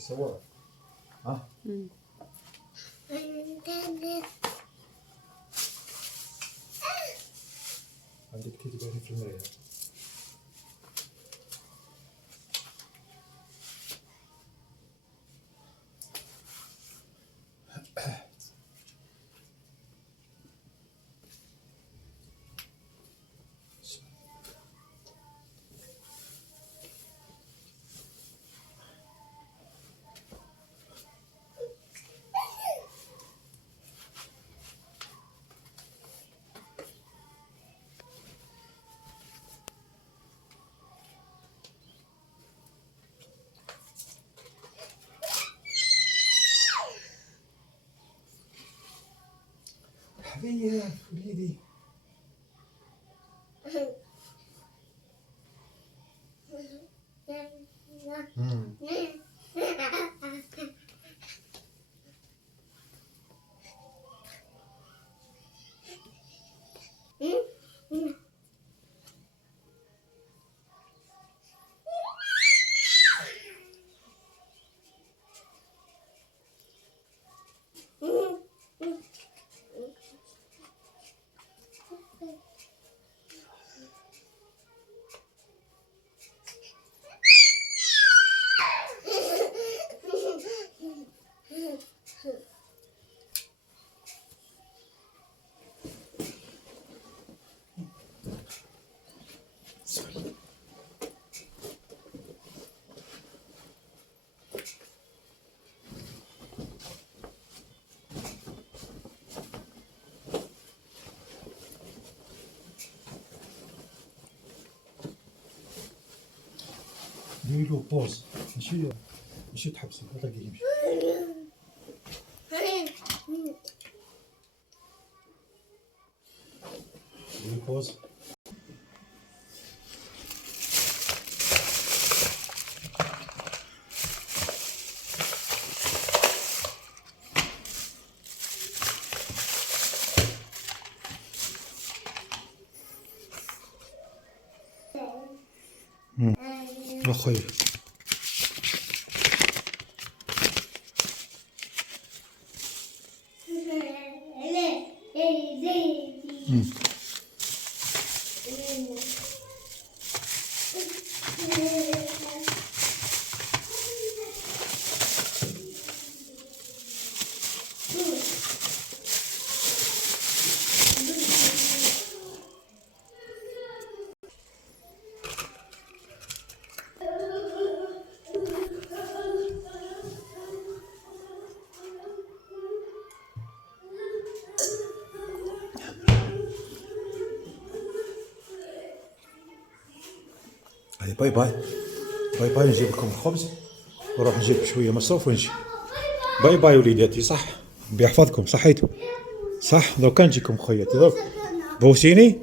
يصور. ها عندك تديري في المراية. حبيبي وليدي ديري له بوز، ماشي تحبسي تلقيه يمشي. ديري بوز. أخوي باي باي باي باي، نجيب لكم الخبز ونروح نجيب شويه مصروف ونجي. باي باي وليداتي، صح بيحفظكم، صحيتوا صح. لو كان نجيكم خوياتي درك بوسيني،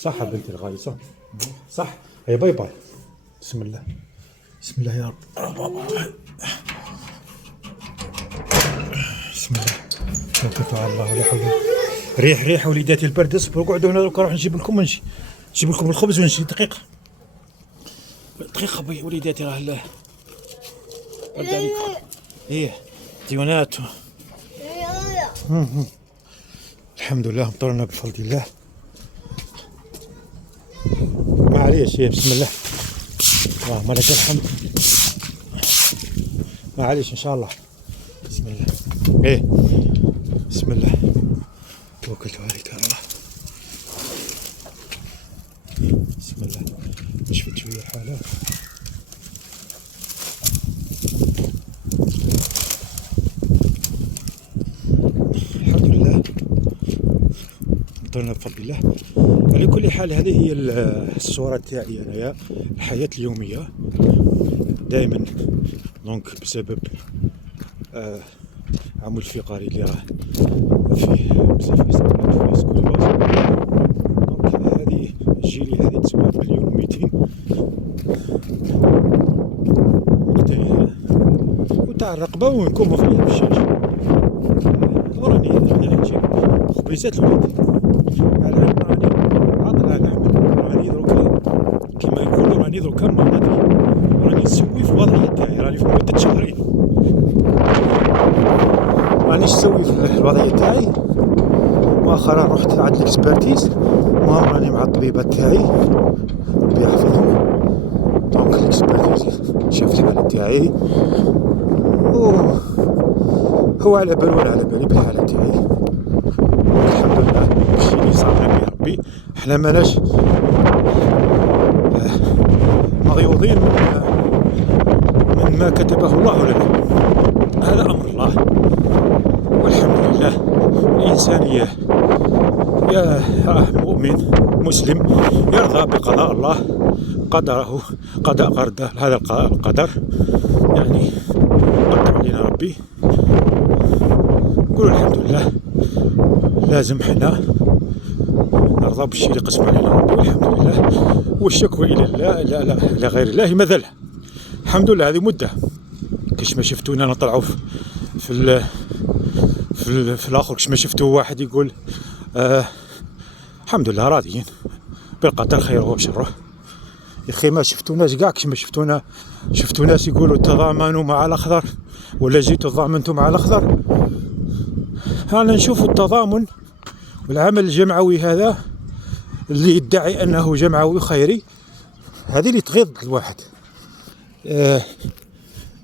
صح بنتي الغالي، صح صح. هيا باي باي. بسم الله بسم الله يا رب. بسم الله توكلت على الله ولا حول. ريح وليداتي البرد، اصبروا قعدوا هنا درك، نروح نجيب لكم ونجي، نجيب لكم الخبز ونجي. دقيقه بي وليداتي، راه الله رد عليكم. ايه ديوانات. الحمد لله مطرنا بفضل الله، معليش. بسم الله اللهم لك الحمد، معليش ان شاء الله. بسم الله. بسم الله توكلت عليك يا الله. بسم الله. شفت شويه الحالات. الحمد لله مطرنا بفضل الله. على كل حال هذه هي الصورة تاعي انايا، الحياة اليومية دائما. دونك بسبب عمود الفقري اللي راه فيه بزاف استعمال في سكولوز، دونك هذه جيلي هذه تسوى 1,200,000 وقتها وتاع الرقبة، ونكمو فيها بالشاشة. وراني نجيب خبيزات لولادي، مع العلم راني عاطل نعمل. راني دروكا كيما يقولوا راني دروكا مرضي، راني نسوي في الوضعية تاعي، راني في مدة شهرين الوضعيه تاعي. مؤخرا رحت عند الاكسبرتيز، المهم راني مع الطبيبه تاعي ربي يحفظهم. دونك الاكسبرتيز شاف الحاله تاعي، هو على بالو وانا على بالي بالحاله تاعي. الحمد لله الشيء اللي صار به ربي. احنا ماناش مغيوظين من ما كتبه الله لنا، هذا امر الله والحمد لله. الانسان يا مؤمن مسلم يرضى بقضاء الله، قدره قضاء قدر، هذا القدر يعني قدر علينا ربي. نقول الحمد لله. لازم حنا نرضى بالشيء اللي قسم علينا ربي والحمد لله، والشكوى الى الله لا غير الله مذله. الحمد لله. هذه مده كاش ما شفتونا نطلعوا في الاخر، كاش ما شفتوا واحد يقول الحمد لله راضيين بالقدر خيره وشره. يا اخي ما شفتوناش كاع، كاش ما شفتوا ناس يقولوا تضامنوا مع الاخضر ولا جيتوا تضامنتوا مع الاخضر. انا نشوف التضامن والعمل الجمعوي هذا اللي يدعي انه جمعوي خيري، هذه اللي تغيظ الواحد.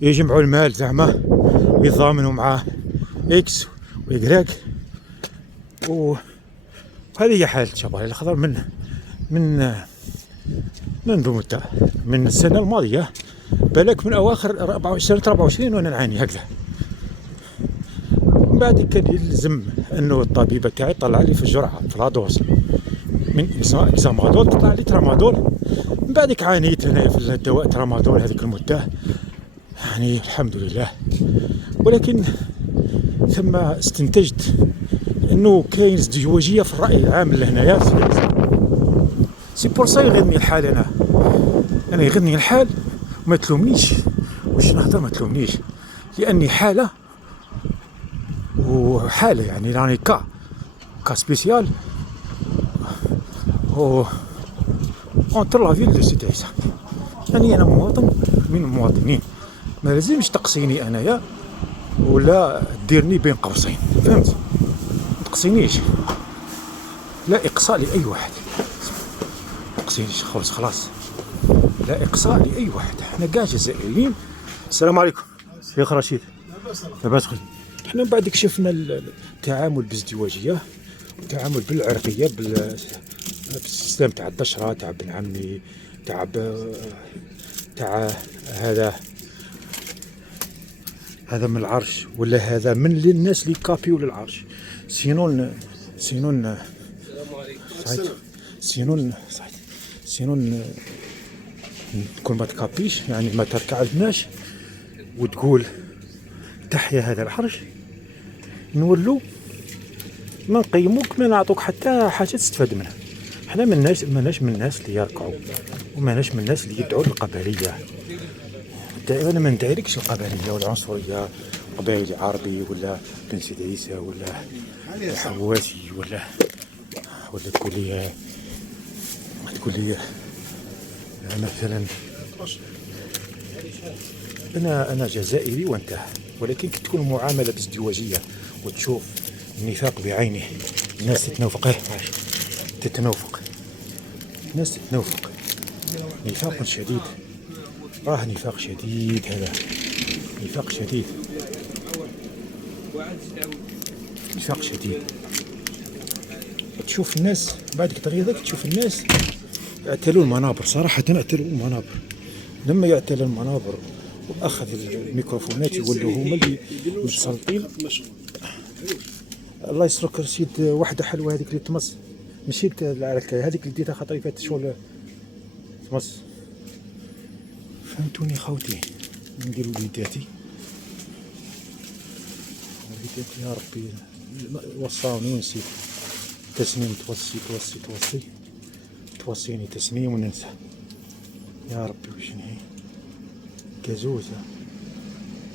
يجمعوا المال زعما ويتضامنوا مع اكس ويكراك، وهذه هي حالة شباب الأخضر من منذ مدة، من السنة الماضية، بالك من أواخر سنة 24 وأنا نعاني هكذا. من بعد كان يلزم أنه الطبيبة تاعي طلع لي في الجرعة في الهادوز من إكزامادول، تطلع لي ترامادول. من بعدك عانيت أنا في الدواء ترامادول هذيك المدة، يعني الحمد لله. ولكن ثم استنتجت انه كاين ازدواجيه في الراي العام لهنايا. سي بور سا يغني الحال. انا يغني الحال وما تلومنيش واش نهضر، ما تلومنيش لاني حاله وحاله، يعني راني كا سبيسيال او اونتر لا فيل دو سيدي عيسى. يعني انا مواطن من المواطنين، ما لازمش تقصيني انايا ولا ديرني بين قوسين، فهمت؟ ما تقصينيش، لا اقصاء لاي واحد، ما تقصينيش خلاص، لا اقصاء لاي واحد. احنا كاع جزائريين. السلام عليكم شيخ رشيد. لاباس خويا. احنا من بعد كشفنا التعامل بازدواجيه والتعامل بالعرقيه بالسلام تاع الدشره تاع بن عمي تاع هذا من العرش ولا هذا من الناس اللي كابيو للعرش. سينون تكون ما تكابيش، يعني ما تركعلناش وتقول تحيا هذا العرش، نولو ما نقيموك، ما نعطوك حتى حاجه تستفاد منها. احنا ماناش من الناس اللي يركعوا، وماناش من الناس اللي يدعوا للقبليه. انا ما ندعيلكش القبليه والعنصريه، قبائلي عربي ولا بن سيدي عيسى ولا حواسي ولا تقول لي مثلا انا جزائري وانتهى. ولكن كي تكون معامله ازدواجيه وتشوف النفاق بعينه، الناس تتنافق، الناس تتنافق نفاق شديد، نفاق شديد، هذا نفاق شديد، نفاق شديد. تشوف الناس بعدك تغيظك، تشوف الناس يعتلوا المنابر، صراحة يعتلوا المنابر. لما يعتل المنابر وأخذ الميكروفونات يقول له هما اللي متسلطين. الله يسرك رشيد، واحدة حلوة هذيك اللي تمص، مشيت هذيك اللي ديتها خاطري فات شغل تمص. فهمتوني خوتي؟ ندير وليداتي يا ربي وصاوني ونسيت تسنيم، توصيني تسنيم وننسى يا ربي. وش نهي كازوزة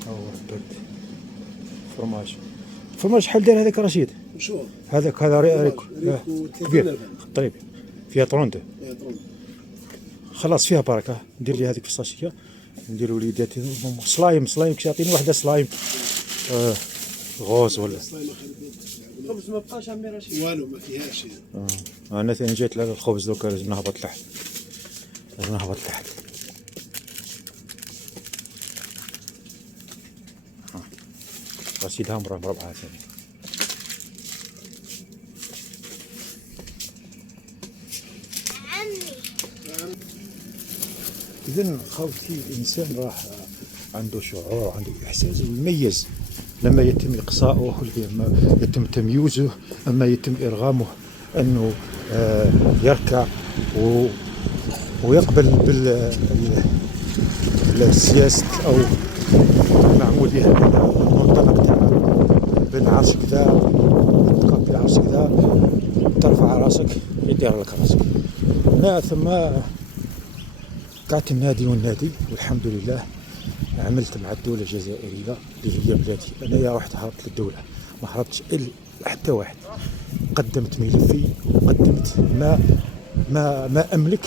او برد فرماج شحال دار هذاك رشيد؟ شو هذاك؟ هذا ريكو كبير طيب، فيها 32 خلاص، فيها بركه. ندير لي هذيك في الساشيه، ندير وليداتي سلايم كش يعطيني واحده سلايم. غوز ولا الخبز ما بقاش عمي رشيد والو ما فيهاش. انا ثاني جيت لقى الخبز دوكا لازم نهبط تحت، لازم نهبط تحت. رصيدها مربعة ثاني. إذن خوتي الإنسان راح عنده شعور، عنده إحساس ويميز لما يتم إقصاؤه، لما يتم تمييزه، أما يتم إرغامه أنه يركع ويقبل بالسياسة أو المعمول بها المنطلق تاع بين عرش كذا، تقبل عرش كذا، ترفع راسك يدير لك راسك. لا، ثم قعدت النادي والحمد لله عملت مع الدولة الجزائرية اللي هي بلادي. أنا رحت هربت للدولة، ما هربتش إلا حتى واحد. قدمت ملفي وقدمت ما أملك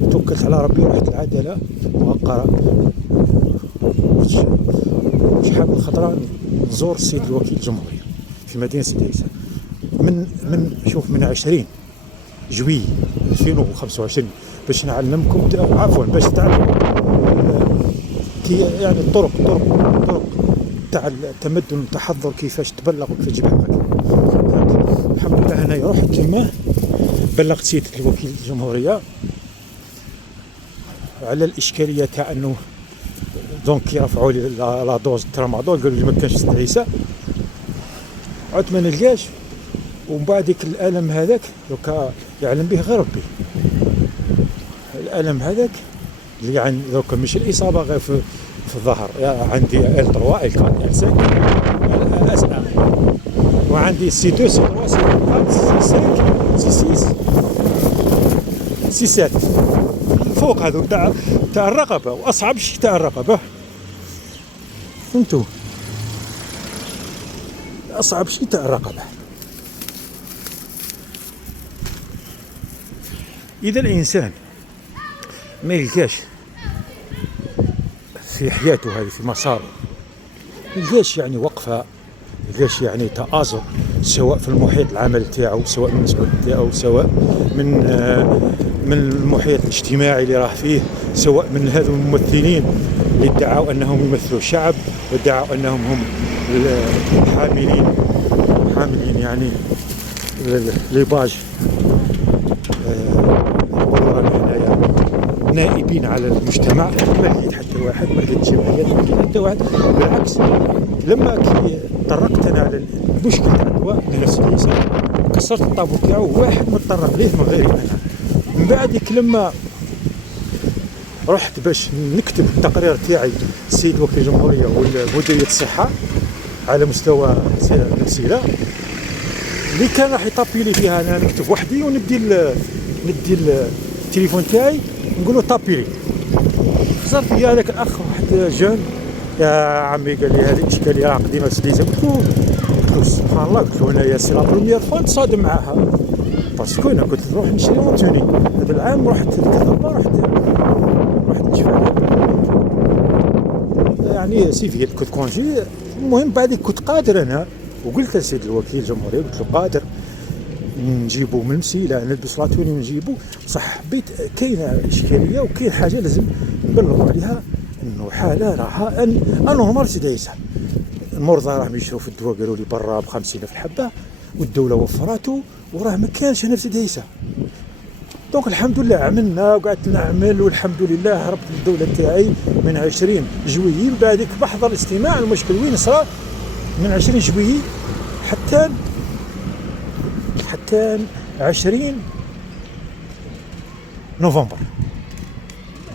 وتوكلت على ربي ورحت العدالة مؤقرة. شحال من خطرة نزور السيد الوكيل الجمهورية في مدينة سديسة من 20 جويلية 2025 باش نعلمكم، عفوا باش تعلموا كي يعني الطرق تاع التمدن والتحضر، كيفاش تبلغ وكيفاش تجيب حقك. الحمد لله أنا رحت تما بلغت سيادة الوكيل الجمهورية على الإشكالية تاع أنه دونك يرفعوا لي لا دوز ترامادول، قالوا لي ما كانش سديسة، عدت ما نلقاش. ومن بعد ديك الألم هذاك دوكا يعلم به غير ربي، الألم هذاك اللي يعني دوكا مش الإصابة غير في الظهر، عندي L3 L4 L5 L1 وعندي C2 C3 C4 C5 C6 C7 فوق هذوك تاع الرقبة، وأصعب شيء تاع الرقبة، فهمتوا؟ أصعب شيء تاع الرقبة. إذا الإنسان ما يلقاش في حياته هذه، في مساره، يلقاش يعني وقفة، يلقاش يعني تآزر، سواء في المحيط العمل تاعو، سواء من المسؤول تاعو، سواء من المحيط الاجتماعي اللي راه فيه، سواء من هذو الممثلين اللي ادعوا أنهم يمثلوا الشعب وادعوا أنهم هم حاملين يعني ليباج نائبين على المجتمع. ما لقيت حتى واحد، ما لقيت جمعيات، ما لقيت حتى واحد. بالعكس، لما طرقت انا على المشكل تاع الدواء نفس الانسان كسرت الطابو تاعو، واحد ما تطرق ليه من غيري انا. من بعدك لما رحت باش نكتب التقرير تاعي السيد وكيل الجمهورية ومديرية الصحة على مستوى المسيرة اللي كان راح يطابي لي فيها، انا نكتب وحدي وندي التليفون تاعي نقول له طابي لي. خسر فيا هذاك الاخ واحد جون، يا عمي قال لي هذه اشكاليه راه قديمه سديزه. قلت له سبحان الله، قلت له انايا سي لا بروميير فوا نتصادم معاها، باسكو انا كنت نروح نشري مونتوني هذا العام، رحت الكهرباء، رحت نشفى يعني سيفيل كنت كونجي. المهم بعدين كنت قادر انا، وقلت للسيد الوكيل الجمهورية، قلت له قادر نجيبو من المسيلة نلبس لاتوني ونجيبو صح. بيت كاينه اشكاليه وكاين حاجه لازم نبلغوا عليها، انه حاله راها انورمال سدايسه. المرضى راهم يشروا في الدواء، قالوا لي برا ب50 في الحبه، والدوله وفراته، وراه ما كانش هنا في سدايسه. دونك الحمد لله عملنا وقعدت نعمل، والحمد لله هربت الدوله تاعي من 20 جويلية. بعدك بحضر الاستماع، المشكل وين صار؟ من 20 جويلية حتى 20 نوفمبر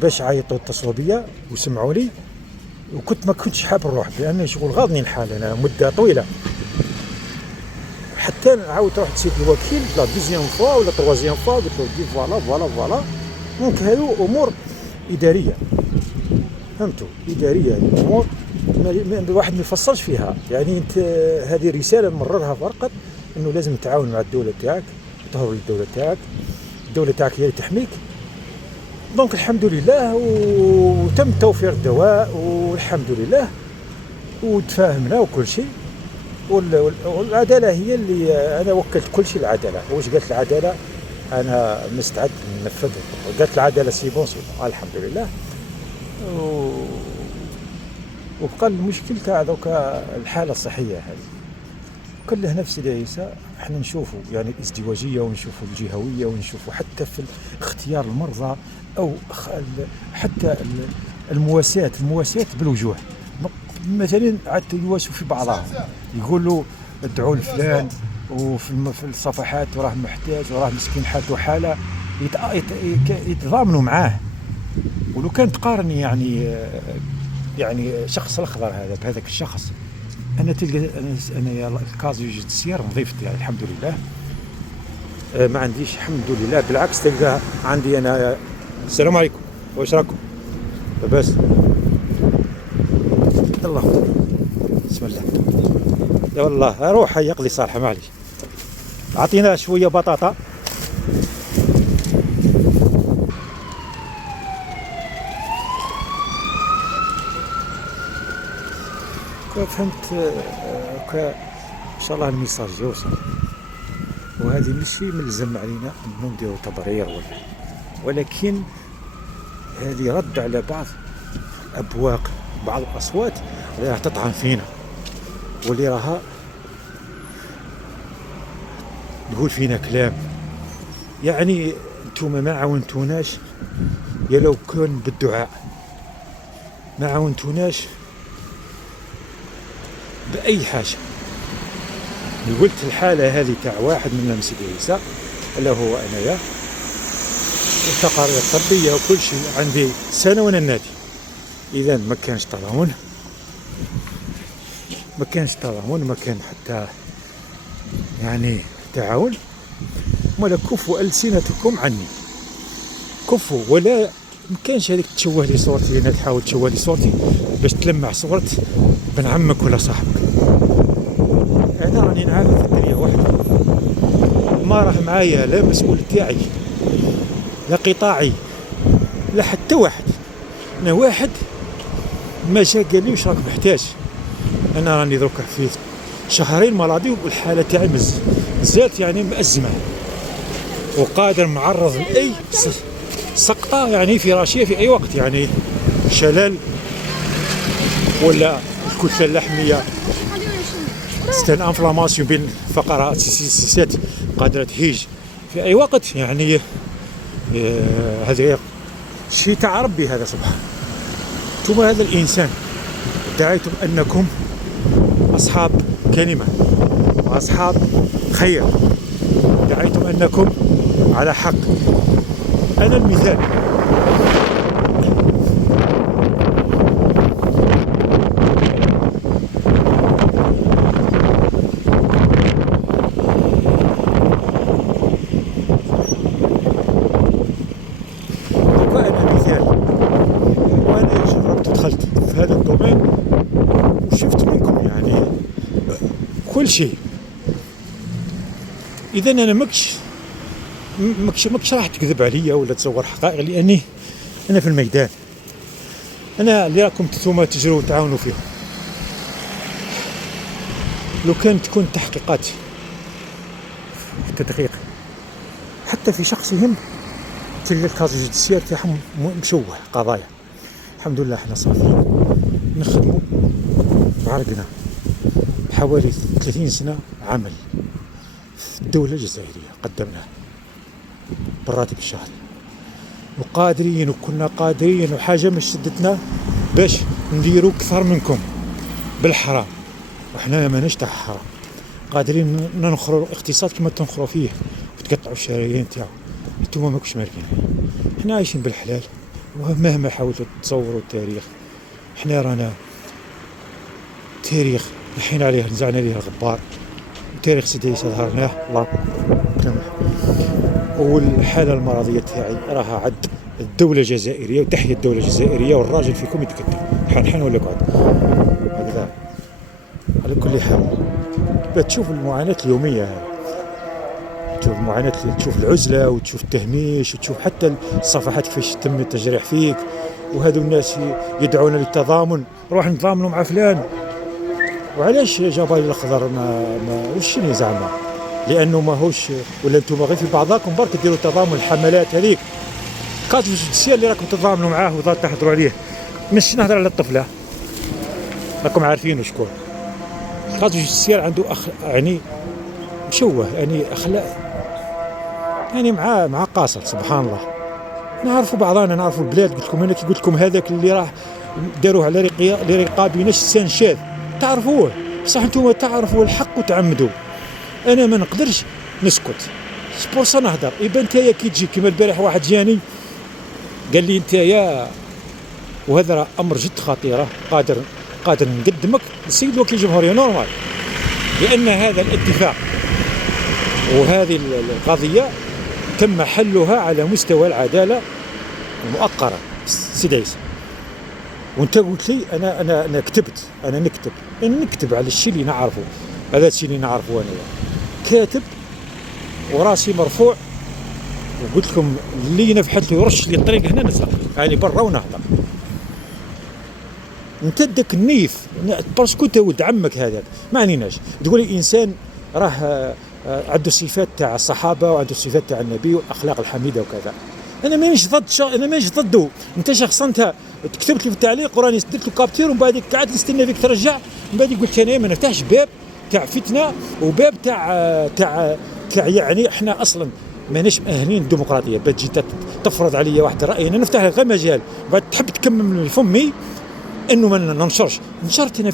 باش عيطوا اتصلوا بيا وسمعوا لي، ما كنتش حاب نروح لان شغل غاضني الحال انا مده طويله. حتى عاودت رحت سيد الوكيل لا دوزيام فوا ولا تروازيام فوا، قلت له دي فوالا. دونك هذو امور اداريه، فهمتوا؟ اداريه الامور الواحد ما يفصلش فيها. يعني انت هذه رساله مررها فقط، انه لازم تتعاون مع الدوله تاعك، تهرب للدوله تاعك، الدوله تاعك هي اللي تحميك. دونك الحمد لله، وتم توفير الدواء والحمد لله. وتفاهمنا وكل شيء. والعداله هي اللي انا وكلت كل شيء العداله. واش قالت العداله انا مستعد ننفذها. قالت العداله سي بون الحمد لله. وبقى المشكل تاع دوك الحاله الصحيه هذه كلها نفس عيسى. احنا نشوفوا يعني الازدواجيه ونشوفوا الجهويه ونشوفوا حتى في اختيار المرضى او حتى المواساة بالوجوه. مثلا عاد يواسوا في بعضهم يقولوا ادعوا لفلان وفي الصفحات وراه محتاج وراه مسكين حالته حاله يتضامنوا معاه. ولو كان تقارني يعني شخص الاخضر هذا بهذاك الشخص انا تلقى انا الكازيو جوديسيير نظيفت يعني الحمد لله. ما عنديش الحمد لله، بالعكس تلقى عندي انا. السلام عليكم، واش راكم لاباس؟ الله بسم الله. يا والله روح يقضي صالحه معليش. اعطينا شويه بطاطا. فهمت ان شاء الله الميساج يوصل. وهذه ماشي ملزم علينا نديروا تبرير ولكن هذه رد على بعض الابواق، بعض الاصوات اللي راح تطعن فينا واللي راها تقول فينا كلام. يعني انتم ما عاونتوناش، يا لو كان بالدعاء ما عاونتوناش بأي حاجة. قلت الحالة هذه تاع واحد من مسجد عيسى اللي هو أنايا، والتقارير الطبية وكل شيء عندي سنة وانا النادي. إذا ما كانش تضامن، ما كان حتى يعني تعاون. ولا كفوا ألسنتكم عني، كفوا. ولا ما كانش هذيك تشوه لي صورتي، انا تحاول تشوه لي صورتي باش تلمع صورة بن عمك ولا صاحبك. انا راني نعاني في الدنيا وحدي، ما راه معايا لا مسؤول تاعي لا قطاعي لا حتى واحد. انا واحد ما جا قال لي واش راك محتاج. انا راني دروك في شهرين مرضي والحالة تاعي مازالت يعني مأزمة، وقادر معرض لأي سقطة يعني فراشية في أي وقت، يعني شلل ولا الكتلة اللحمية ستان انفلاماسيون بين الفقرات سيسات قادرة تهيج في أي وقت. يعني هذا شيء تاع ربي هذا سبحانه. ثم هذا الإنسان ادعيتم أنكم أصحاب كلمة وأصحاب خير، ادعيتم أنكم على حق. أنا المثال. وأنا جربت دخلت في هذا الدومين وشفت منكم يعني كل شيء. إذا أنا ماكش راح تكذب عليا ولا تصور حقائق، لاني انا في الميدان. انا اللي راكم نتوما تجروا وتعاونوا فيهم. لو كانت تكون تحقيقات في التدقيق حتى في شخصهم تلقى الكازو جوديسيير تاعهم مشوه قضايا. الحمد لله احنا صافيين نخدموا بعرقنا حوالي 30 سنة عمل في الدولة الجزائرية قدمناه بالراتب الشهري، وقادرين وكنا قادرين، وحاجة مش شدتنا باش نديروا أكثر منكم بالحرام، وحنا ما نشتاح حرام. قادرين ننخروا الاقتصاد كما تنخروا فيه وتقطعوا الشرايين تاعو. انتوما ماكوش مالكين، حنا عايشين بالحلال. ومهما حاولتوا تصوروا التاريخ، حنا رانا تاريخ نحينا عليه نزعنا عليه الغبار، وتاريخ سيدي عيسى ظهرناه الله يكرمه. والحالة المرضية تاعي راها عد الدولة الجزائرية، وتحيا الدولة الجزائرية، والراجل فيكم يتقدم حان ولا قعد هكذا. على كل حال تشوف المعاناة اليومية هذه، تشوف المعاناة، تشوف العزلة وتشوف التهميش وتشوف حتى الصفحات كيفاش يتم التجريح فيك. وهذو الناس يدعون للتضامن، روح نتضامنوا مع فلان وعلاش جبل الاخضر ما وش اللي زعما؟ لانه ماهوش، ولا انتم غير في بعضاكم برك ديروا تضامن الحملات هذيك. كاش السير اللي راكم تتضامنوا معاه وظل تحضروا عليه، مش نهضر على الطفله، راكم عارفين شكون. كاش السير عنده يعني مشوه، يعني اخلاق، يعني مع قاصر سبحان الله. نعرفوا بعضنا، نعرفوا البلاد. قلت لكم انا كي قلت لكم هذاك اللي راح داروه على لرقابي نفس شاذ، تعرفوه صح، انتم تعرفوا الحق وتعمدوا. انا ما نقدرش نسكت، سبورصا نهضر. يبقى نتايا كي تجي كيما البارح واحد جاني قال لي نتايا، وهذا راه امر جد خطيره، قادر نقدمك للسيد وكيل الجمهوريه نورمال، لان هذا الاتفاق وهذه القضيه تم حلها على مستوى العداله المؤقره سيد عيسى. وانت قلت لي انا كتبت، نكتب على الشيء اللي نعرفه. هذا الشيء اللي نعرفه انا كاتب وراسي مرفوع، وقلت لكم اللي نفحت له يرش لي الطريق هنا نزهق، يعني برا ونهضر. انت داك النيف باسكو انت ولد عمك هذاك ما عنيناش تقول لي انسان راه عنده صفات تاع الصحابه وعنده صفات تاع النبي والاخلاق الحميده وكذا. انا مانيش ضده. انت شخص انت كتبت لي في التعليق وراني درت له كابتير، ومن بعد قعدت نستنى فيك ترجع، من بعد قلت انا ما نفتحش باب تاع فتنه وباب تاع يعني احنا اصلا ماناش مأهلين الديمقراطيه. باش تجي تفرض عليا واحد الراي، انا نفتح لك غير مجال بعد تحب تكمل من فمي انه ما ننشرش. نشرت انا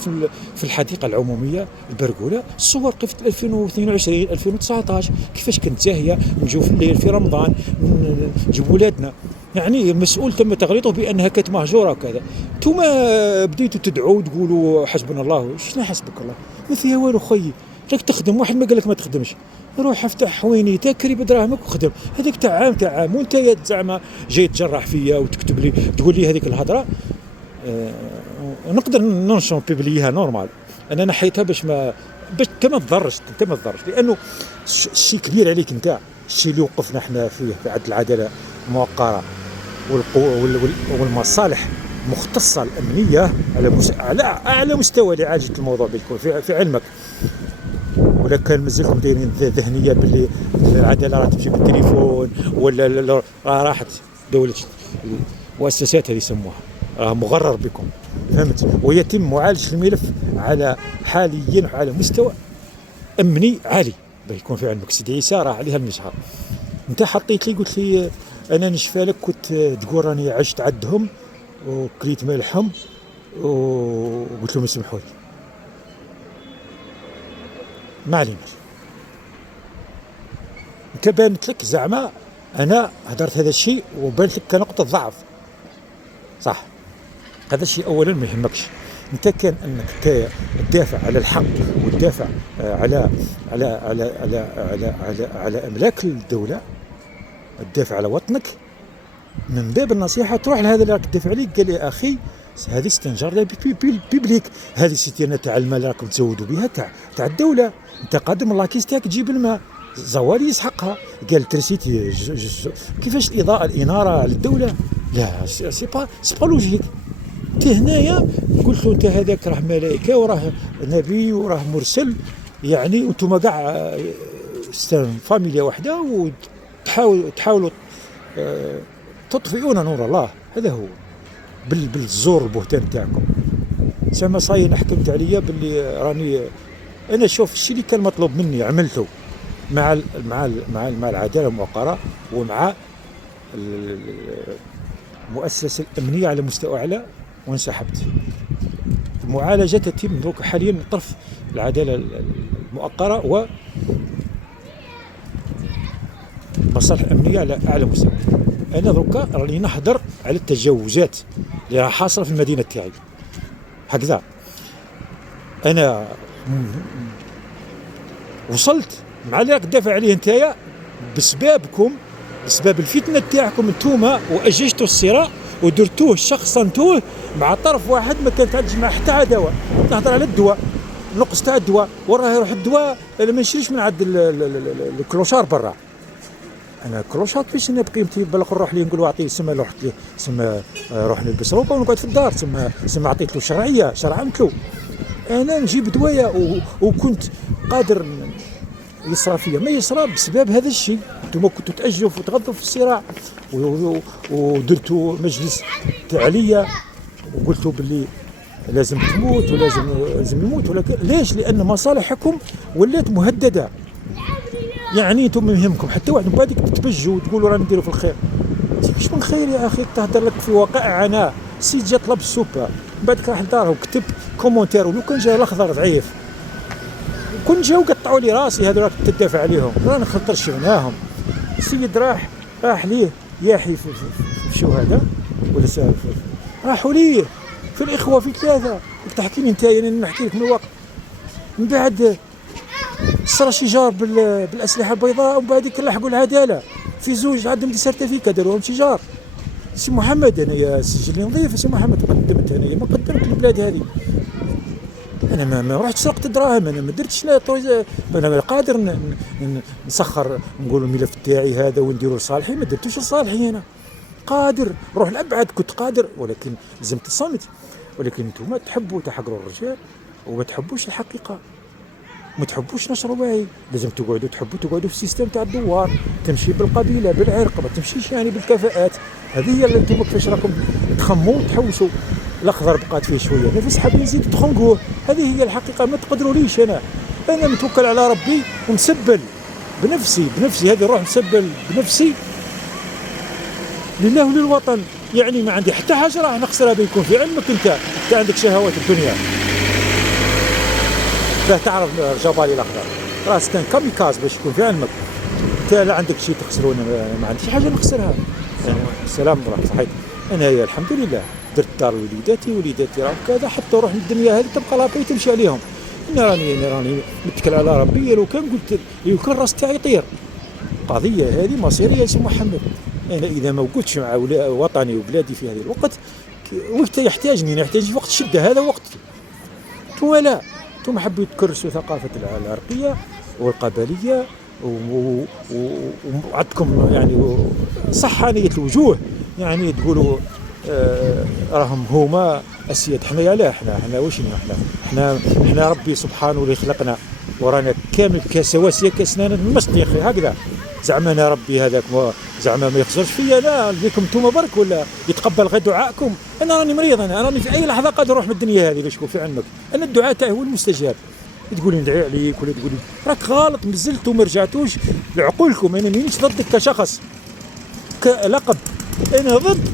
في الحديقه العموميه البرقوله الصور قفت 2022 2019 كيفاش كنت زاهيه، نجوا في الليل في رمضان نجيب ولادنا، يعني المسؤول تم تغليطه بانها كانت مهجوره وكذا. انتم بديتوا تدعوا تقولوا حسبنا الله، شنو حسبك الله؟ ما فيها والو خيي، راك تخدم، واحد ما قال لك ما تخدمش، روح افتح حويني كري بدراهمك وخدم. هذيك تاع عام وانت زعما جاي تجرح فيا وتكتب لي تقول لي هذيك الهضره. نقدر ننشر بيبليها نورمال، انا نحيتها باش انت ما تضرش، لانه الشيء كبير عليك انت. الشيء اللي وقفنا احنا فيه في عدل العداله الموقره والمصالح المختصه الامنيه على اعلى مستوى لعالجه الموضوع بيكون في علمك. ولا كان مازلكم دايرين ذهنيه باللي العداله راه تمشي بالتليفون ولا راحت دوله المؤسسات هذه يسموها مغرر بكم، فهمت؟ ويتم معالجه الملف حاليا على مستوى امني عالي بيكون في علمك. سيدي عيسى راه عليها المشهر. انت حطيت لي قلت لي انا نشفى لك، كنت تقول راني عشت عندهم وكليت ملحهم وقلت لهم يسمحوا لي، ما علينا. انت بانت لك زعما انا هدرت هذا الشيء وبانت لك كنقطه ضعف، صح؟ هذا الشيء اولا ما يهمكش. انت كان انك تدافع على الحق وتدافع على على على على على على, على املاك الدوله، تدافع على وطنك. من باب النصيحه تروح لهذا اللي راك تدافع عليه، قال لي اخي هذه استنجار بيبليك، هذه ستينه تاع المال اللي راكم تزودوا بها تاع الدوله. انت قادم الله كيس تاعك تجيب الماء، زوالي يسحقها، قال تريسيتي كيفاش الاضاءه الاناره للدوله؟ لا سي با لوجيك. انت هنايا قلت له انت هذاك راه ملائكه وراه نبي وراه مرسل، يعني وانتم كاع فاميليا واحده وتحاولوا تطفئون نور الله. هذا هو بالزور البهتان تاعكم. سما صاين حكمت عليا باللي راني انا شوف الشيء اللي كان مطلوب مني عملته مع العداله الموقره ومع المؤسسه الامنيه على مستوى اعلى، وانسحبت. المعالجه تتم دروك حاليا من طرف العداله المؤقره ومصالح الامنيه على اعلى مستوى. انا دروكا راني نحضر على التجاوزات اللي راه حاصله في المدينه تاعي هكذا. انا وصلت مع اللي راك تدافع عليه نتايا بسبابكم، بسبب الفتنه تاعكم انتوما، واججتوا الصراع ودرتوه شخصنتوه مع طرف واحد ما كانت عندش معاه حتى عداوه. نهضر على الدواء، نقص تاع الدواء، وراه يروح الدواء انا ما نشريش من عند الكلوشار برا. انا كلوشار كيفاش انا بقيمتي بالك نروح ليه نقول اعطيه سما رحت ليه سما روح نلبس روبه ونقعد في الدار سما عطيت له شرعيه شرعمت له. انا نجيب دوايا وكنت قادر يصرى فيا ما يصرى بسبب هذا الشيء. انتم كنتوا تاجلوا وتغضوا في الصراع ودرتوا مجلس تعلية وقلتوا باللي لازم تموت لازم يموت، ولكن ليش؟ لان مصالحكم ولات مهدده. يعني انتم ما يهمكم حتى واحد، من بعدك تتبجوا وتقولوا رانا نديروا في الخير. كيفاش من خير يا اخي؟ تهدر لك في وقائع عناء. السيد جا طلب السوبر، من بعدك راح لداره وكتب كومونتير، ولو كان جا الاخضر ضعيف كون جاو قطعوا لي راسي هذو راك تدافع عليهم، رانا خطر شفناهم. السيد راح ليه ياحي في شو هذا ولا راحوا ليه في الاخوه في ثلاثه. تحكي لي انت، يعني نحكي لك من الوقت. من بعد صرا شجار بالاسلحه البيضاء، ومن بعد لحقوا العداله في زوج عندهم دي سيرتيفيكا داروهم شجار. سي محمد انايا سجلي نظيف، سي محمد قدمت انايا ما قدمت البلاد هذه. انا ما رحت سرقت دراهم، انا ما درتش لا انا قادر نسخر نقول الملف تاعي هذا ونديروا لصالحي، ما درتوش لصالحي. انا قادر نروح لابعد، كنت قادر، ولكن لزمت الصمت. ولكن انتم تحبوا تحقروا الرجال وما تحبوش الحقيقه، ما تحبوش نشر الوعي. لازم تقعدوا في السيستم تاع الدوار، تمشي بالقبيله بالعرق، ما تمشيش يعني بالكفاءات. هذه هي اللي انتم كيفاش راكم تخموا وتحوسوا. الاخضر بقات فيه شويه نفس، حاب نزيد تخنقوه. هذه هي الحقيقه، ما تقدروليش. انا متوكل على ربي ونسبل بنفسي هذه الروح، نسبل بنفسي لله وللوطن. يعني ما عندي حتى حاجه راح نخسرها. بيكون في علمك انت عندك شهوات الدنيا، لا تعرف جبالي الاخضر راس كان كاميكاز باش يكون في علمك. انت لا عندك شيء تخسرون، ما عنديش حاجه نخسرها. السلام راح صحيت. انا الحمد لله درت دار وليداتي راهم كذا، حتى روح الدنيا هذه تبقى لابي تمشي عليهم. انا راني متكل على ربي. لو كان قلت لو كان راس تاعي يطير، قضيه هذه مصيريه يا سي محمد. انا اذا ما وقفتش مع وطني وبلادي في هذا الوقت، وقت يحتاجني في وقت الشده، هذا وقت. لا انتم حبوا تكرسوا ثقافه العرقيه والقبليه وعندكم يعني صحانيه الوجوه، يعني تقولوا راهم هما اسياد. حنا لا، احنا واش احنا ربي سبحانه اللي خلقنا، ورانا كامل كسواسيه كاسنان المسط يا اخي. هكذا زعما انا ربي هذاك زعما ما يخسرش فيا. لا بكم انتم برك، ولا يتقبل غير دعائكم. انا راني مريض، انا راني في اي لحظه قادر نروح من الدنيا هذه. باش في علمك انا الدعاء تاعي هو المستجاب. تقولي ندعي عليك ولا تقولي راك غلط، مازلتوا ما رجعتوش لعقولكم. انا مانيش ضدك كشخص كلقب، انا ضد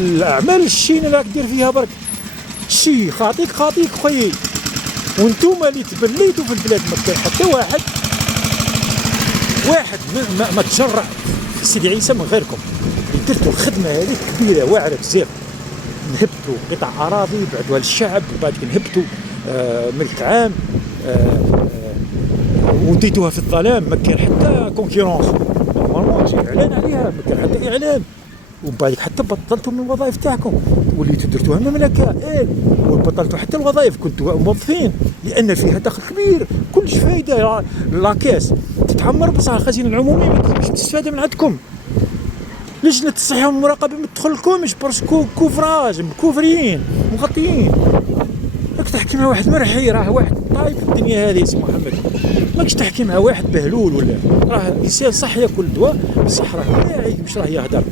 الاعمال الشينه اللي راك دير فيها برك. شي خاطيك خويا، وانتوما اللي تبليتوا في البلاد. ما كان حتى واحد ما تجرع سيدي عيسى من غيركم. درتوا الخدمه هذه كبيره واعره بزاف. نهبتوا قطع اراضي بعدوها للشعب، وبعد نهبتوا ملك عام، وديتوها في الظلام. ما كان حتى كونكيرونس، اعلان عليها، ما كان حتى اعلان. وبعد حتى بطلتوا من الوظائف تاعكم، وليتوا درتوها مملكه. وبطلتوا حتى الوظائف، كنتوا موظفين، لان فيها دخل كبير. كلش فايده. لاكاس تتعمر، بصح الخزينه العموميه ما تقدرش تستفاد من عندكم. لجنه الصحه والمراقبه ما تدخلكمش باسكو كوفراج مكوفرين مغطيين. راك تحكي مع واحد مرحي، راه واحد طايب في الدنيا هذه. اسمه محمد، ماكش تحكي مع واحد بهلول، ولا راه انسان صح ياكل دواء، بصح راه واعي باش راه يهدر.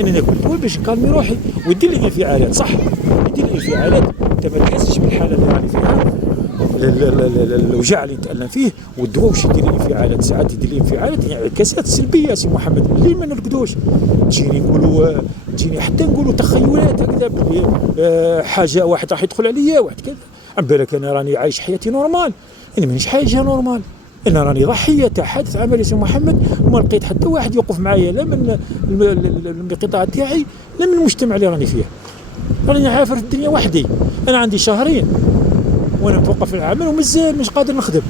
انا ناكل دواء باش نكالمي روحي ويدير لي انفعالات، صح يدير لي انفعالات. انت ما تحسش بالحاله اللي راني فيها، الوجع اللي نتالم فيه، والدواء واش يدير لي انفعالات. ساعات يدير لي انفعالات يعني انعكاسات سلبيه. سي محمد اللي ما نرقدوش، تجيني حتى نقولوا تخيلات هكذا، حاجه واحد راح يدخل عليا، واحد كذا. عم بالك انا راني عايش حياتي نورمال، انا مانيش حاجه نورمال. انا راني ضحيه تاع حادث عمل يا سي محمد، وما لقيت حتى واحد يوقف معايا، لا من القطاع تاعي لا من المجتمع اللي راني فيه. راني عافر في الدنيا وحدي. انا عندي شهرين وانا متوقف في العمل ومازال مش قادر نخدم.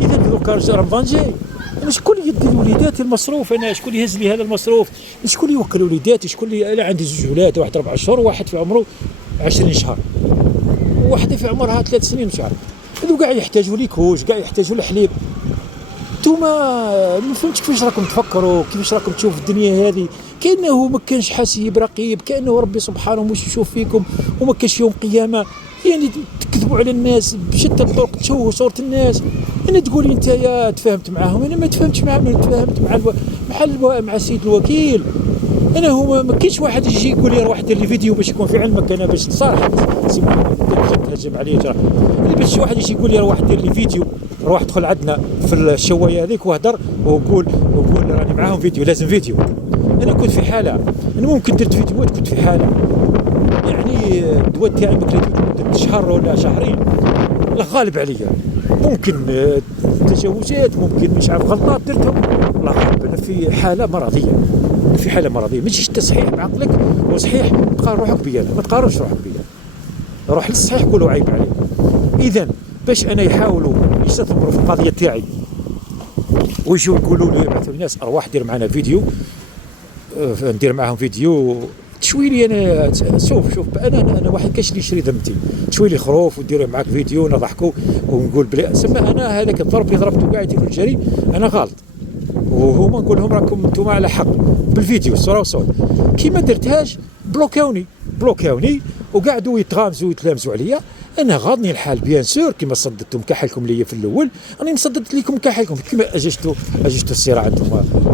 اذا دوكا رمضان جاي، انا شكون اللي يدي لوليداتي المصروف؟ انا شكون اللي يهز لي هذا المصروف؟ شكون اللي يوكل وليداتي؟ شكون اللي انا عندي زوج ولاد، واحد 4 شهور وواحد في عمره 20 شهر، وواحده في عمرها 3 سنين وشهر. هذو كاع يحتاجوا لي كوش، كاع يحتاجوا لحليب. نتوما ما فهمتش كيفاش راكم تفكروا، كيفاش راكم تشوفوا الدنيا هذه. كانه ما كانش حاسيب رقيب، كانه ربي سبحانه مش يشوف فيكم، وما كانش يوم قيامه. يعني تكذبوا على الناس بشتى الطرق، تشوهوا صورة الناس. انا تقولي انت يا تفاهمت معاهم، انا ما تفاهمتش معاهم، انا تفاهمت مع السيد الوكيل. انا هو ما كاينش واحد يجي يقول لي روح دير لي فيديو باش يكون في علمك، انا باش صراحه سي محمد تهجم عليا ترى، انا باش شي واحد يجي يقول لي روح دير لي فيديو، روح ادخل عندنا في الشوايه هذيك واهدر وقول راني معاهم فيديو، لازم فيديو. انا كنت في حاله، انا ممكن درت فيديوهات كنت في حاله، يعني الدواء تاعي ما كليتوش مده شهر ولا شهرين، الله غالب عليا. ممكن تجاوزات، ممكن مش عارف غلطات درتهم، الله غالب. انا في حاله مرضيه، ما تجيش تصحيح بعقلك وصحيح تقارن روحك بيا، ما تقارنش روحك بيا، روح للصحيح قولوا عيب عليه. اذا باش انا يحاولوا يستثمروا في القضيه تاعي ويجوا يقولوا لي يبعثوا الناس ارواح دير معنا فيديو، ندير معاهم فيديو تشوي لي انا. شوف انا واحد كاش لي يشري ذمتي، تشوي لي خروف ودير معاك فيديو نضحكوا ونقول بلي سما انا هذاك الضرب اللي ضربته قاعد يدير الجري انا غلط، وهما نقول لهم راكم انتم على حق بالفيديو الصوره والصوت. كي ما درتهاش بلوكاوني وقعدوا يتغامزوا ويتلامزوا عليا. انا غاضني الحال بيان سور، كما صددتم كحلكم ليا في الاول راني مصدد لكم كحلكم، كما اججتوا الصراع انتم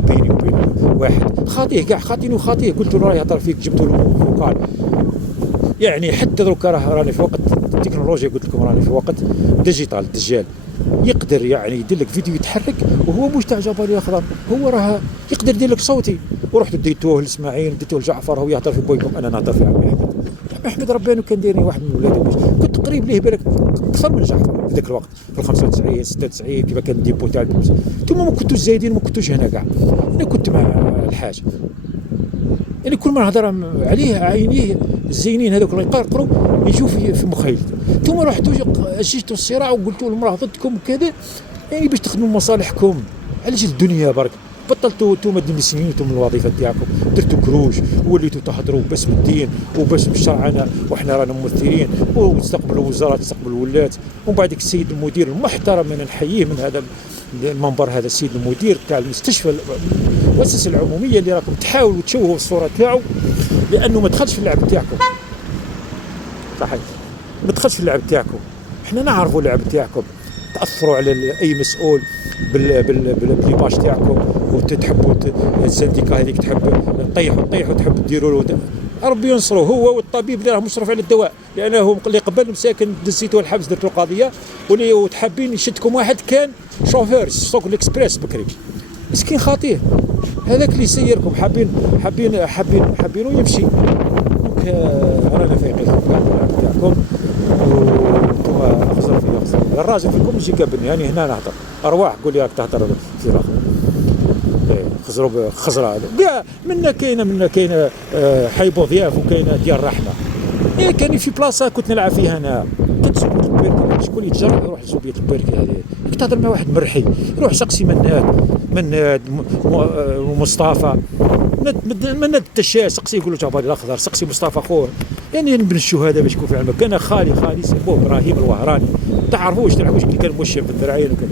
بيني وبين واحد خاطيه كاع خاطيه قلت له راه يهضر فيك، جبتوا له فوقال. يعني حتى دروك راني في وقت التكنولوجيا، قلت لكم راني في وقت ديجيتال، الدجال يقدر يعني يدير لك فيديو يتحرك وهو مش تاع جبل اخضر، هو راه يقدر يدير لك صوتي. ورحت ديتوه لاسماعيل، ديتوه لجعفر، هو يهضر في بويكم، انا نهضر في عمي احمد رباني، وكان دايرني واحد من ولادي، كنت قريب ليه بالك اكثر من جعفر في ذاك الوقت في 95 96 كيف كان الديبو تاع البوس. انتم ما كنتوش زايدين، ما كنتوش هنا كاع، انا كنت مع الحاج. يعني كل ما نهضر عليه عينيه الزينين هذوك اللي يقرقروا يجوا في مخيلته. انتم رحتوا اججتوا الصراع وقلتوا المراه ضدكم وكذا، يعني باش تخدموا مصالحكم. علاش الدنيا برك بطلتوا انتم ديميسيونيتوا من الوظيفه تاعكم، درتوا كروج ووليتوا تهضروا باسم الدين وباسم الشرع، وحنا رانا ممثلين، واستقبلوا وزارات، استقبلوا ولات. ومن بعد السيد المدير المحترم انا نحييه من هذا المنبر، هذا السيد المدير تاع المستشفى المؤسسه العموميه اللي راكم تحاولوا تشوهوا الصوره تاعو، لانه ما دخلش في اللعب تاعكم. صحيح ما دخلش في اللعب تاعكم، احنا نعرفوا اللعب تاعكم، تاثروا على اي مسؤول بالليباج تاعكم، وتحبوا السنديكا هذيك تحب تطيحوا تحب ديروا له. ربي ينصروا هو والطبيب اللي راه مشرف على الدواء، لانه اللي قبل مساكن دزيتوه الحبس، درتوا القضيه وتحابين يشدكم واحد كان شوفير سوق الاكسبريس بكري مسكين خاطيه، هذاك اللي سيركم حابين يمشي. دونك رانا فايقين تاعكم وانتم خزر الراجل فيكم يجي قابلني، يعني هنا نهضر ارواح قول لي راك تهضر في الاخر خزرة كاع منا كاينه حي بوضياف وكاينه ديال الرحمه. كان في بلاصه كنت نلعب فيها انا، كنت سوبية البركه، شكون يتجرأ يروح لسوبية البركه هذه، تهضر مع واحد مرحي، يروح سقسي مناد ومصطفى مناد التشاش، سقسي يقول له جبل الاخضر، سقسي مصطفى خوه، يعني من الشهداء باش يكون في علمك. انا خالي سموه ابراهيم الوهراني، تعرفوش اللي كان موشم في الذراعين وكذا،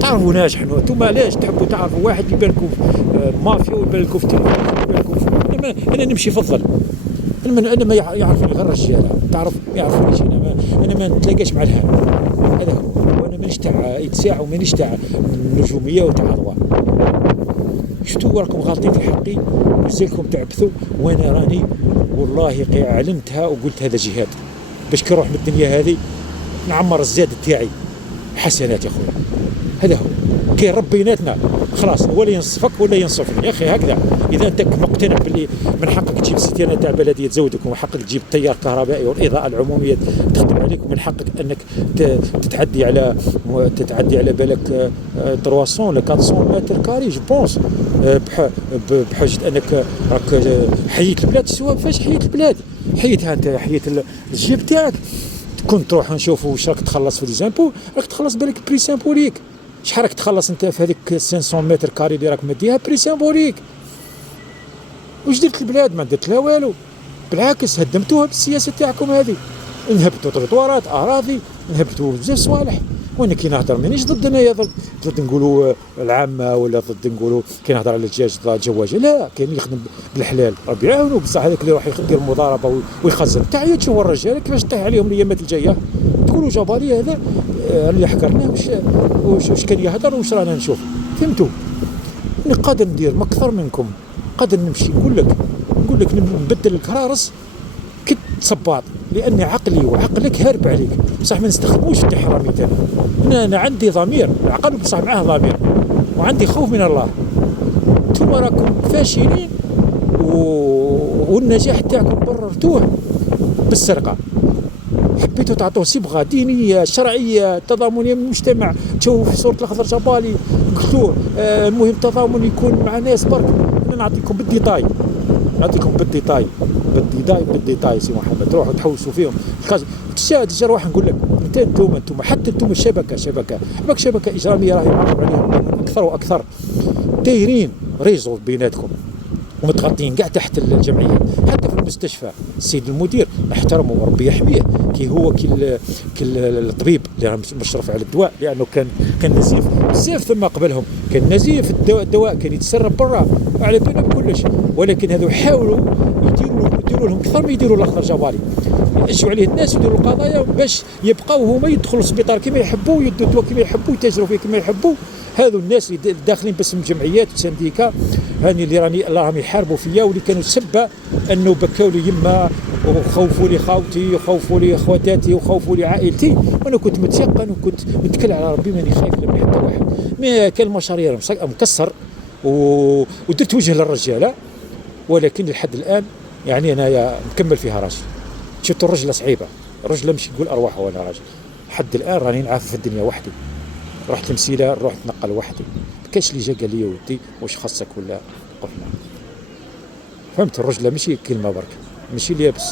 تعرفوا ناجح. انتم علاش تحبوا تعرفوا واحد اللي يبان لكم مافيا ويبان لكم انا نمشي في الظل، انا ما يعرفني غير الرجاله، تعرف ما يعرفونيش، انا ما نتلاقاش مع الهم، هذا هو. وانا مانيش تاع اتساع ومانيش تاع النجوميه وتاع اضواء. شفتوا راكم غالطين في حقي، مازالكم تعبثوا، وانا راني والله اعلنتها وقلت هذا جهاد باش كنروح من الدنيا هذه نعمر الزاد تاعي حسنات يا خويا. هذا هو كي رب بيناتنا خلاص، ولا ينصفك ولا ينصفني يا اخي. هكذا اذا انت مقتنع باللي من حقك تجيب ستينه تاع بلديه تزودك، ومن حقك تجيب التيار الكهربائي والاضاءه العموميه تخدم عليك، ومن حقك انك تتعدي على بالك 300 ولا 400 متر كاري جو بونس، بحجه انك راك حييت البلاد. سواء فاش حييت البلاد، حييتها انت، حييت الجيب تاعك. كنت تروح نشوفوا واش راك تخلص في ليزامبو، راك تخلص بالك بري سامبوليك. شحال راك تخلص انت في هذيك 500 متر كاري اللي راك مديها بري سامبوليك؟ واش درت البلاد؟ ما درت لها والو، بالعكس هدمتوها بالسياسه تاعكم هذه. نهبطوا تروطوارات، اراضي، نهبطوا بزاف صوالح. وانا كي نهضر مانيش ضد انايا ضد نقولوا العامه ولا ضد نقولوا كي نهضر على الدجاج جواجه، لا كاين يخدم بالحلال ربي يعاونو، بصح هذاك اللي راح يدير المضاربه ويخزن تعيا تشوف الرجال كيفاش طيح عليهم الايامات الجايه، تقولوا جباري هذا اللي حكرناه واش كان يهضر واش رانا نشوف، فهمتوا؟ انا قادر ندير ما اكثر منكم، قادر نمشي نقول لك نبدل الكرارس كي تصباط، لان عقلي وعقلك هارب عليك، بصح ما نستخدموش في حراميتنا. انا عندي ضمير، عقل بصح معاه ضمير، وعندي خوف من الله. انتم راكم فاشلين والنجاح تاعكم بررتوه بالسرقه، حبيتوا تعطوه صبغه دينيه شرعيه تضامنيه من المجتمع، تشوفوا في صوره الاخضر جبالي قلتوه المهم التضامن يكون مع ناس برك. انا نعطيكم بالديتاي، بالديتاي سي محمد، تروحوا تحوسوا فيهم تجي روح نقول لك انتم حتى انتم شبكه اجراميه راهي معروف عليهم اكثر واكثر، دايرين ريزو بيناتكم ومتغطين كاع تحت الجمعيات، حتى في المستشفى السيد المدير احترمه وربي يحميه، كي هو كي الطبيب اللي مشرف على الدواء، لانه كان نزيف بزاف ثم قبلهم، كان نزيف الدواء كان يتسرب برا على بالنا بكلش، ولكن هذو حاولوا يديروا لهم اكثر ما يديروا الاخضر جباري، يأجوا عليه الناس ويديروا القضايا باش يبقاو هما يدخلوا السبيطار كما يحبوا، يدوا الدواء كما يحبوا، يتاجروا فيه كما يحبوا. هذو الناس اللي داخلين باسم الجمعيات والسنديكا هاني اللي راهم يحاربوا فيا، واللي كانوا سبه انه بكاو لي يما وخوفوا لي خاوتي وخوفوا لي اخواتاتي وخوفوا لي عائلتي، وانا كنت متيقن وكنت متكل على ربي ماني خايف من حتى واحد. ما كان المشاريع مكسر ودرت وجه للرجاله، ولكن لحد الان يعني انا مكمل فيها راجل. شفتوا الرجله صعيبه، الرجله مش يقول ارواحه وانا راجل، لحد الان راني نعافى في الدنيا وحدي، رحت لمسيله نروح نتنقل وحدي، ما كاينش اللي جا قال لي ودي واش خاصك ولا قفنا. فهمت؟ الرجله ماشي كلمه برك، ماشي لابس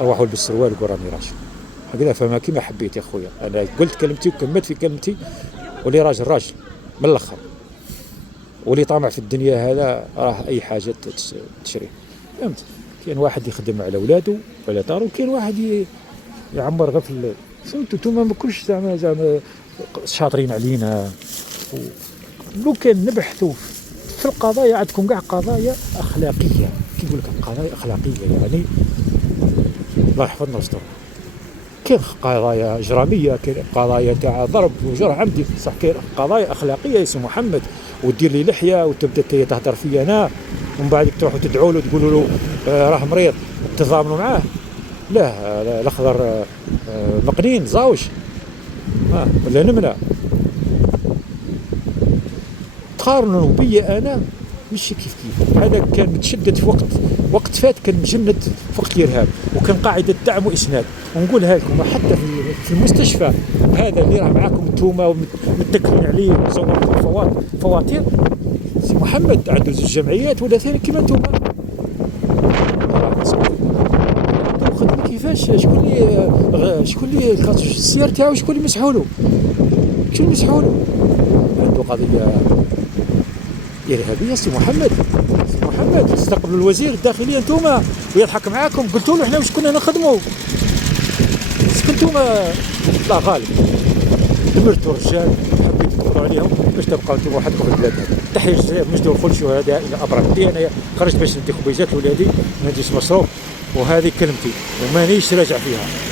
اروح البس سروال وقول راني راجل، هكذا فما كيما حبيت يا خويا. انا قلت كلمتي وكملت في كلمتي، واللي راجل من الاخر، واللي طامع في الدنيا هذا راه اي حاجه تشري. فهمت؟ كاين واحد يخدم على اولاده ولا دارو، وكاين واحد يعمر غير في فهمتوا؟ نتوما ما كلش زعما شاطرين علينا. لو كان نبحثوا في القضايا عندكم كاع قضايا اخلاقيه، كي يقول لك قضايا اخلاقيه يعني الله يحفظنا ويستر. كاين قضايا اجراميه، كاين قضايا تاع ضرب وجرح عمدي، صح كاين قضايا اخلاقيه يا سي محمد، ودير لي لحيه وتبدا تهضر فيا انا، ومن بعد تروحوا تدعوا له تقولوا له راه مريض تضامنوا معاه. لا الاخضر مقنين زاوج ولا نمله، تقارنوا بيا انا ماشي كيف هذا كان متشدد في وقت فات، كان مجند في وقت الارهاب، وكان قاعده دعم واسناد. ونقولها لكم حتى في المستشفى هذا اللي راه معاكم انتوما ومتكلين عليه وزورتوا فواتير، سي محمد عنده زوج جمعيات ولا ثاني كيما انتوما. خدمة كيفاش شكون اللي السير تاعو شكون اللي مسحوا له؟ عنده قضيه ارهابيه سي محمد. استقبلوا الوزير الداخليه انتوما ويضحك معاكم، قلتوا له احنا واش كنا نخدموا؟ كنتوما لا غالب دمرتوا الرجال، حبيتوا تدوروا عليهم باش تبقاو انتم وحدكم في البلاد. تحيه الجزائر مجد والخل شهداء الى ابرد. انا خرجت باش ندي خبيزات لولادي ما نديش مصروف، وهذه كلمتي ومانيش راجع فيها.